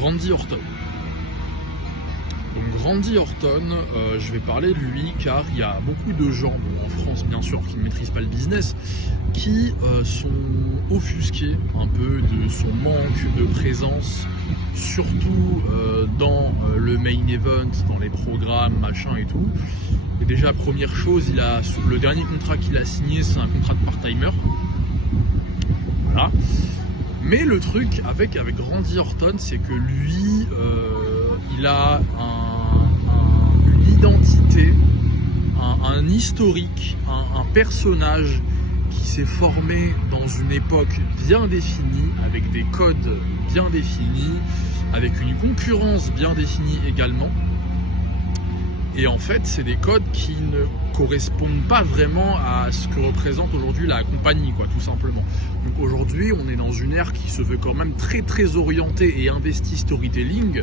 Randy Orton. Donc Randy Orton, je vais parler de lui car il y a beaucoup de gens, en France bien sûr, qui ne maîtrisent pas le business, qui sont offusqués un peu de son manque de présence, surtout dans le main event, dans les programmes, machin et tout. Et déjà, première chose, le dernier contrat qu'il a signé, c'est un contrat de part-timer. Voilà. Mais le truc avec Randy Orton, c'est que lui, il a une identité, un historique, un personnage qui s'est formé dans une époque bien définie, avec des codes bien définis, avec une concurrence bien définie également. Et en fait, c'est des codes qui ne correspondent pas vraiment à ce que représente aujourd'hui la compagnie, quoi, tout simplement. Donc aujourd'hui, on est dans une ère qui se veut quand même très très orientée et investie storytelling.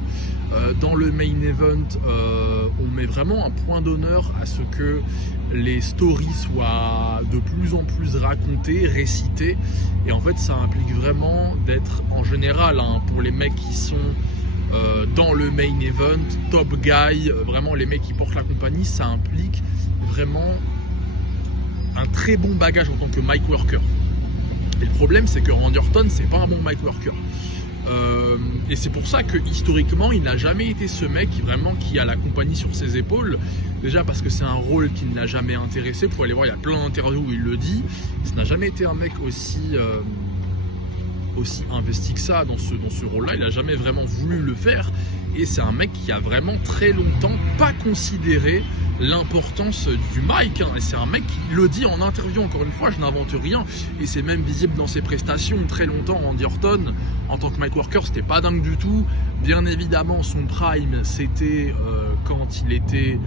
Dans le main event, on met vraiment un point d'honneur à ce que les stories soient de plus en plus racontées, récitées. Et en fait, ça implique vraiment d'être, en général, hein, pour les mecs qui sont dans le main event, top guy, vraiment les mecs qui portent la compagnie, ça implique vraiment un très bon bagage en tant que mic worker. Et le problème, c'est que Randy Orton, c'est pas un bon mic worker. Et c'est pour ça que historiquement, il n'a jamais été ce mec qui a la compagnie sur ses épaules. Déjà parce que c'est un rôle qui ne l'a jamais intéressé. Pour aller voir, il y a plein d'interviews où il le dit. Ça n'a jamais été un mec aussi investi que ça dans ce rôle-là. Il n'a jamais vraiment voulu le faire. Et c'est un mec qui a vraiment très longtemps pas considéré l'importance du mic, hein. Et c'est un mec qui le dit en interview, encore une fois, je n'invente rien. Et c'est même visible dans ses prestations. Très longtemps, Randy Orton, en tant que mic worker, c'était pas dingue du tout. Bien évidemment, son prime, c'était quand il était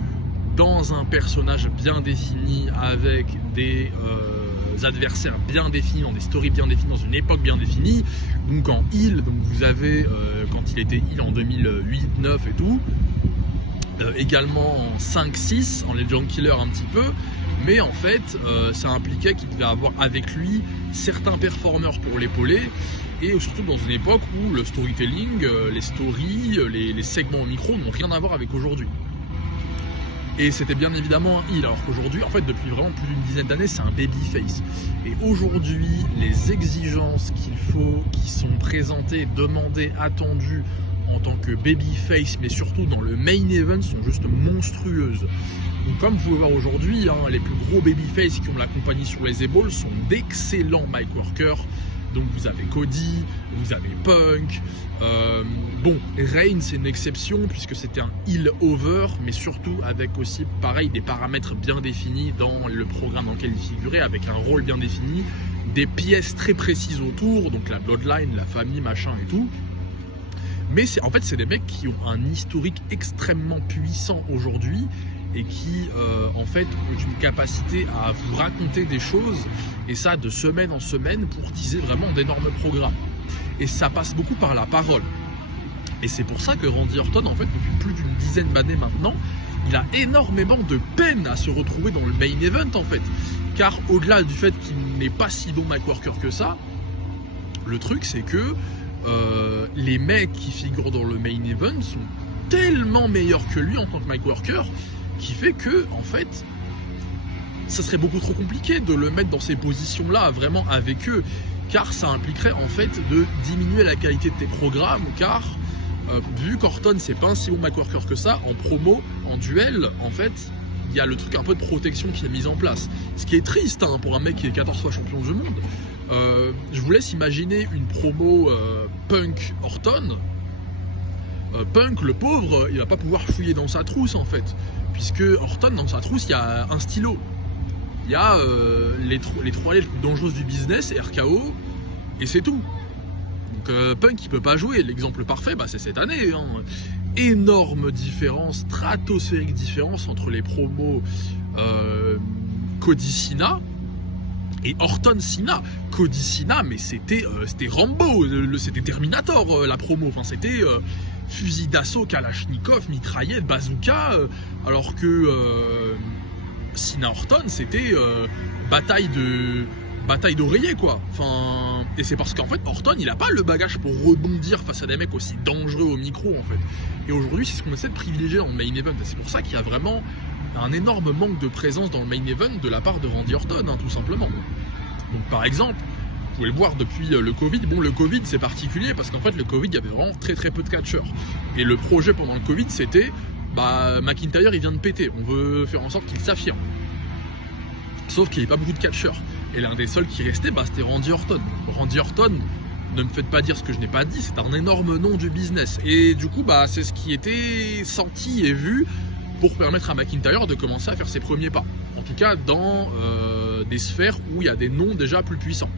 dans un personnage bien défini, avec des adversaires bien définis, dans des stories bien définies, dans une époque bien définie. Donc en heel, donc vous avez quand il était heel en 2008-9 et tout, également en 5-6, en Legend Killer un petit peu, mais en fait ça impliquait qu'il devait avoir avec lui certains performeurs pour l'épauler, et surtout dans une époque où le storytelling, les stories, les segments au micro n'ont rien à voir avec aujourd'hui. Et c'était bien évidemment un heel, alors qu'aujourd'hui, en fait, depuis vraiment plus d'une dizaine d'années, c'est un babyface. Et aujourd'hui, les exigences qui sont présentées, demandées, attendues en tant que babyface, mais surtout dans le main event, sont juste monstrueuses. Donc comme vous pouvez voir aujourd'hui, hein, les plus gros babyface qui ont la compagnie sur les épaules sont d'excellents mic workers. Donc vous avez Cody, vous avez Punk, bon, Reigns c'est une exception puisque c'était un heel over, mais surtout avec aussi pareil des paramètres bien définis dans le programme dans lequel il figurait, avec un rôle bien défini, des pièces très précises autour, donc la bloodline, la famille, machin et tout. Mais en fait c'est des mecs qui ont un historique extrêmement puissant aujourd'hui et qui en fait ont une capacité à vous raconter des choses, et ça de semaine en semaine, pour teaser vraiment d'énormes programmes. Et ça passe beaucoup par la parole. Et c'est pour ça que Randy Orton, en fait, depuis plus d'une dizaine d'années maintenant, il a énormément de peine à se retrouver dans le main event, en fait. Car au-delà du fait qu'il n'est pas si bon mic worker que ça, le truc c'est que les mecs qui figurent dans le main event sont tellement meilleurs que lui en tant que mic worker, qui fait que, en fait, ça serait beaucoup trop compliqué de le mettre dans ces positions-là, vraiment avec eux, car ça impliquerait en fait de diminuer la qualité de tes programmes, car vu qu'Orton c'est pas un si bon mic worker que ça, en promo, en duel, en fait, il y a le truc un peu de protection qui est mis en place. Ce qui est triste hein, pour un mec qui est 14 fois champion du monde. Je vous laisse imaginer une promo Punk-Orton. Punk, le pauvre, il va pas pouvoir fouiller dans sa trousse en fait, puisque Orton, dans sa trousse, il y a un stylo. Il y a les trois les plus dangereuses du business, RKO, et c'est tout. Donc Punk, il peut pas jouer. L'exemple parfait, bah, c'est cette année. Hein. Énorme différence, stratosphérique différence entre les promos Cody Cena et Orton Cena. Cody Cena, mais c'était Rambo, c'était Terminator la promo. Enfin, c'était fusil d'assaut, Kalachnikov, mitraillette, bazooka, alors que Cena Orton, c'était bataille d'oreiller quoi. Enfin, Et c'est parce qu'en fait, Orton, il a pas le bagage pour rebondir face à des mecs aussi dangereux au micro, en fait. Et aujourd'hui, c'est ce qu'on essaie de privilégier dans le main event. Et c'est pour ça qu'il y a vraiment un énorme manque de présence dans le main event de la part de Randy Orton, hein, tout simplement. Donc, par exemple, vous pouvez le voir depuis le Covid. Bon, le Covid, c'est particulier parce qu'en fait, le Covid, il y avait vraiment très très peu de catcheurs. Et le projet pendant le Covid, c'était, McIntyre, il vient de péter. On veut faire en sorte qu'il s'affirme. Sauf qu'il n'y avait pas beaucoup de catcheurs. Et l'un des seuls qui restait, c'était Randy Orton. Randy Orton, ne me faites pas dire ce que je n'ai pas dit, c'est un énorme nom du business. Et du coup, c'est ce qui était senti et vu pour permettre à McIntyre de commencer à faire ses premiers pas. En tout cas, dans des sphères où il y a des noms déjà plus puissants.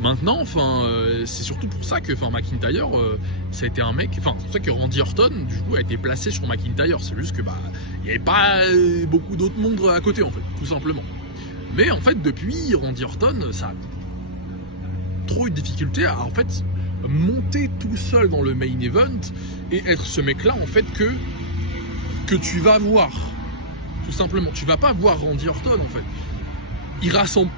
Maintenant, c'est surtout pour ça que McIntyre, ça a été un mec... c'est pour ça que Randy Orton, du coup, a été placé sur McIntyre. C'est juste que, il n'y avait pas beaucoup d'autres mondes à côté, en fait, tout simplement. Mais en fait, depuis, Randy Orton, ça a trop eu de difficulté à, en fait, monter tout seul dans le main event et être ce mec-là, en fait, que tu vas voir. Tout simplement. Tu vas pas voir Randy Orton, en fait. Il rassemble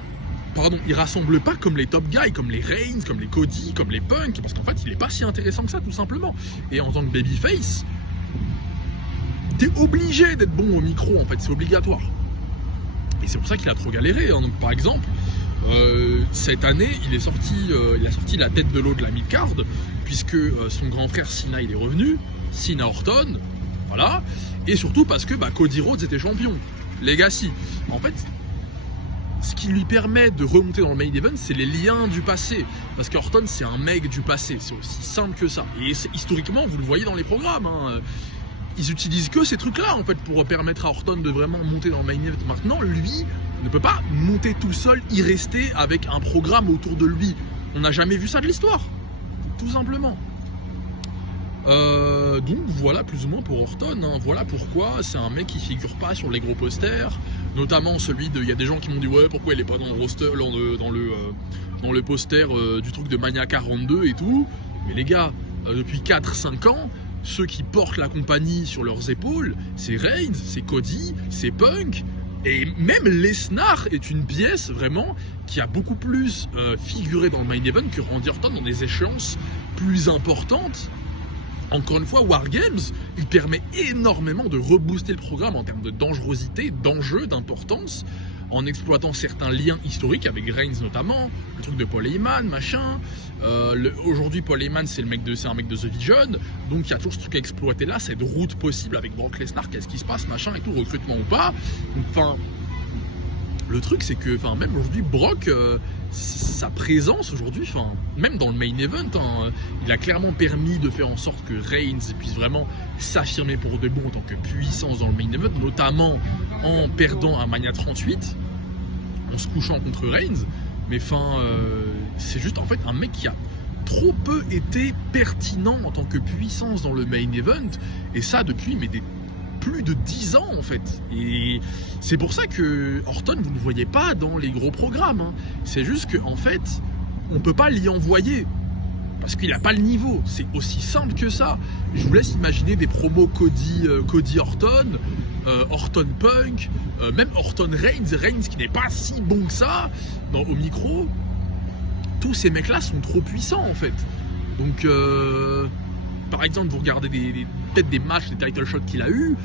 pas comme les top guys, comme les Reigns, comme les Cody, comme les Punk, parce qu'en fait, il est pas si intéressant que ça, tout simplement. Et en tant que babyface, t'es obligé d'être bon au micro, en fait, c'est obligatoire. Et c'est pour ça qu'il a trop galéré. Hein. Donc, par exemple, cette année, il a sorti la tête de l'eau de la mid-card, puisque son grand frère Cena, il est revenu, Cena Orton, voilà, et surtout parce que Cody Rhodes était champion, Legacy. En fait, ce qui lui permet de remonter dans le main event, c'est les liens du passé, parce qu'Orton, c'est un mec du passé, c'est aussi simple que ça. Et historiquement, vous le voyez dans les programmes, hein, ils utilisent que ces trucs-là, en fait, pour permettre à Orton de vraiment monter dans le main event. Maintenant, lui ne peut pas monter tout seul, y rester avec un programme autour de lui. On n'a jamais vu ça de l'histoire, tout simplement. Donc voilà plus ou moins pour Orton, hein. Voilà pourquoi c'est un mec qui figure pas sur les gros posters, notamment celui de... Il y a des gens qui m'ont dit ouais, pourquoi il est pas dans le roster, dans le poster du truc de Mania 42 et tout. Mais les gars, depuis 4-5 ans, ceux qui portent la compagnie sur leurs épaules, c'est Reigns, c'est Cody, c'est Punk, et même Lesnar est une pièce vraiment qui a beaucoup plus figuré dans le main event que Randy Orton dans des échéances plus importantes. Encore une fois, War Games, il permet énormément de rebooster le programme en termes de dangerosité, d'enjeu, d'importance, en exploitant certains liens historiques avec Reigns notamment, le truc de Paul Heyman, machin. Aujourd'hui, Paul Heyman, c'est un mec de The Vision, donc il y a toujours ce truc à exploiter là, cette route possible avec Brock Lesnar, qu'est-ce qui se passe, machin et tout, recrutement ou pas. Donc, le truc, c'est que même aujourd'hui, Brock, sa présence aujourd'hui, même dans le main event, hein, il a clairement permis de faire en sorte que Reigns puisse vraiment s'affirmer pour de bon en tant que puissance dans le main event, notamment en perdant un Mania 38, en se couchant contre Reigns. Mais c'est juste en fait un mec qui a trop peu été pertinent en tant que puissance dans le main event, et ça depuis plus de 10 ans en fait. Et c'est pour ça que Orton, vous ne voyez pas dans les gros programmes, hein. C'est juste qu'en fait, on peut pas l'y envoyer parce qu'il n'a pas le niveau, c'est aussi simple que ça. Je vous laisse imaginer des promos Cody Orton, Orton Punk, même Orton Reigns qui n'est pas si bon que ça au micro. Tous ces mecs là sont trop puissants en fait. Donc par exemple, vous regardez peut-être des matchs, des title shots qu'il a eu,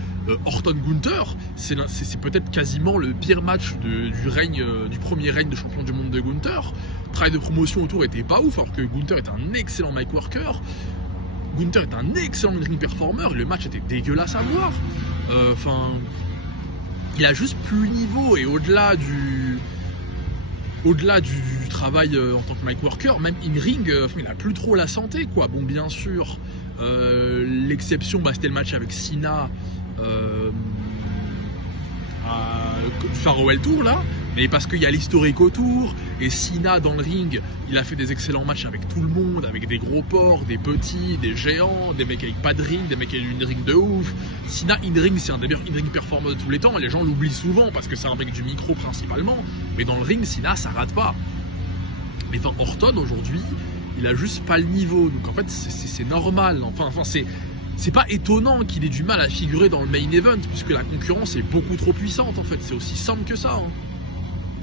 Orton Gunther, c'est peut-être quasiment le pire match du premier règne de champion du monde de Gunther. Le travail de promotion autour était pas ouf, alors que Gunther est un excellent mic worker. Gunther est un excellent ring performer, le match était dégueulasse à voir. Il a juste plus le niveau, et au-delà du travail en tant que mic worker, même in-ring, il a plus trop la santé, quoi. Bon, bien sûr, l'exception, c'était le match avec Cena du Farewell Tour, là, mais parce qu'il y a l'historique autour, et Cena dans le ring, il a fait des excellents matchs avec tout le monde, avec des gros porcs, des petits, des géants, des mecs avec pas de ring, des mecs avec une ring de ouf. Cena in-ring, c'est un des meilleurs in-ring performers de tous les temps, et les gens l'oublient souvent parce que c'est un mec du micro principalement, mais dans le ring, Cena, ça rate pas. Mais Orton, aujourd'hui, il a juste pas le niveau, donc en fait, c'est normal, c'est pas étonnant qu'il ait du mal à figurer dans le main event, puisque la concurrence est beaucoup trop puissante, en fait, c'est aussi simple que ça, hein.